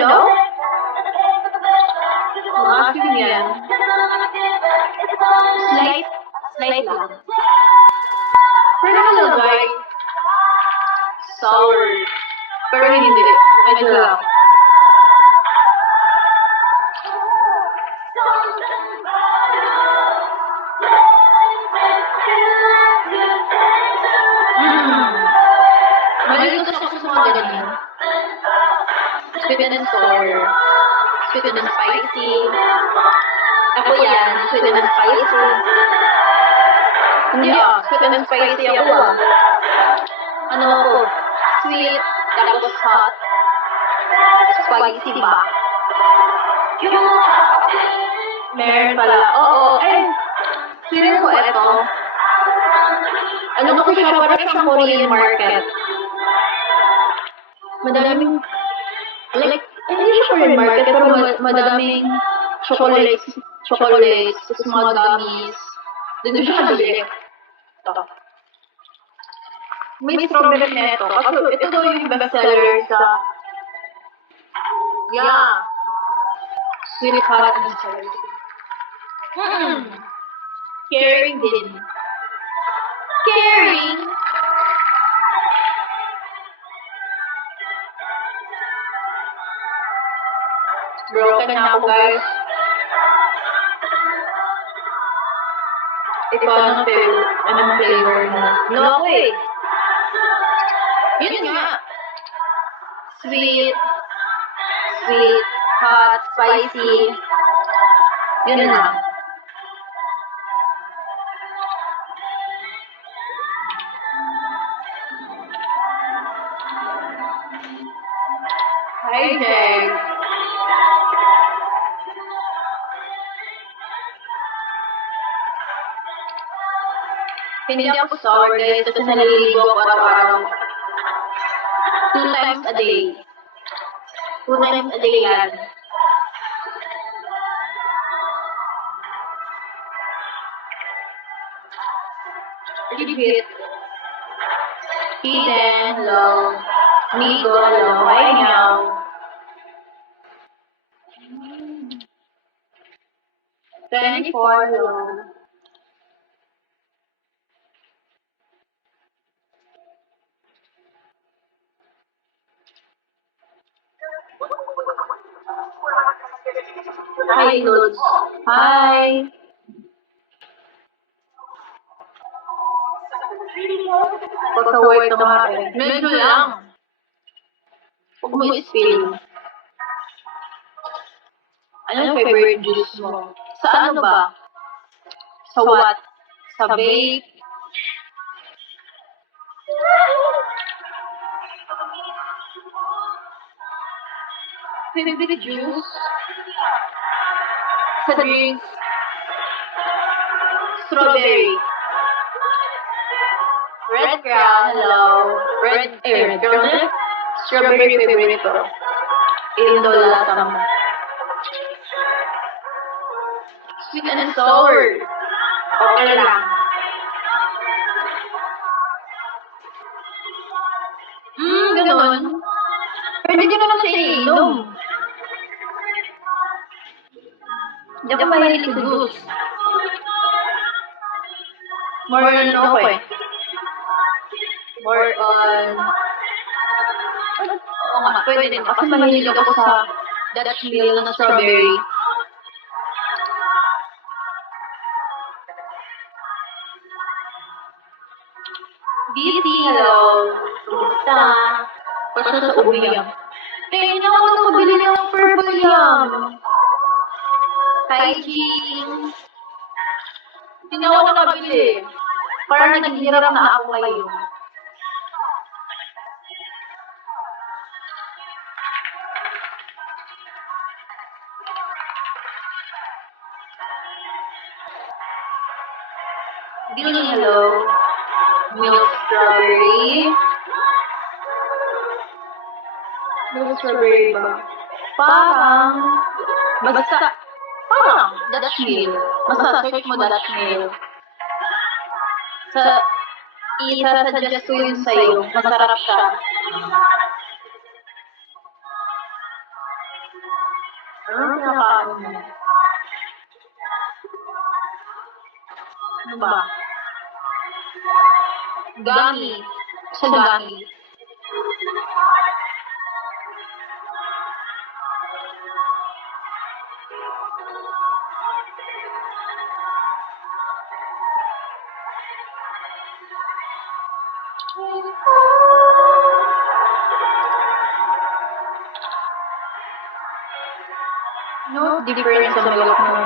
daw? Ang asim yan. Slight lang. Pero nakalagay, sour. Pero hindi. Medyo lang. Mahilig kasi ako sa mga ganyan. Sweet and sour. Sweet and spicy. Ako yan, sweet and spicy. Hindi sweet and spicy ako Ano ako? Sweet, tapos hot. Spicy ba? Meron pala. Oo. Feeling ko ito. Ano ko siya, parang siyang Korean market. Madaming, like, hindi siya Korean market, pero madaming chocolates, tapos mga gummies. Doon siya nabili. Ito. May strawberry neto. Kasi ito daw yung bestseller sa... Yeah. Sweet hot and sour. Caring din. Caring. Broken na ako, guys. Ito anong flavor na? No ako eh. Yun nga. Sweet, hot, spicy. Yun na. Hi, Jay. Hindi ako sour, guys, kasi naliligo ako araw-araw. 2 times a day. 2 times a day yan. Repeat. Hidden, low. Migo, low. Hi, now. $24 low. Hi, Lods. Hi. Pagka-work na mga medyo lang. Huwag mo i-spill. Anong favorite juice mo? Sa ano ba? Sa what? Sa vape? Favorite juice? Sa drinks? Strawberry. Red Crown, hello. Red Crown ulit? Strawberry favorite ko. $8 lasa mo. Sweet and sour. Okay lang. Ganun. Pero hindi ko naman siya iniinom. Hindi ako mahilig sa juice. More on ano eh. More on... Oo nga, pwede din. Kasi mahilig ako sa Dutch Mill na strawberry. DC, hello. Kumusta? Basta sa ubiyam. Tingnan ako nang mabili ng purple yam. Hi, Jean. Tingnan ako nakabili. Parang naghihirap na ako ngayon. Billy, hello. Milk strawberry. Milk strawberry ba? Parang Dutch Mill. Basta search mo Dutch Mill. Isa-suggest ko yun sa'yo. Masarap siya. kinakain mo? Ano ba? Gummy. Sa gummy. No difference sa milk mo.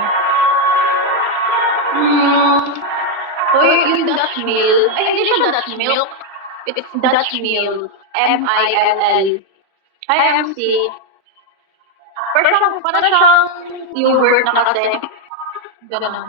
Uy, yung Dutch meal. Ay, hindi siya Dutch milk. It's Dutch meal. M-I-L-L. IMC. Para siyang yogurt na kasi. Ganun.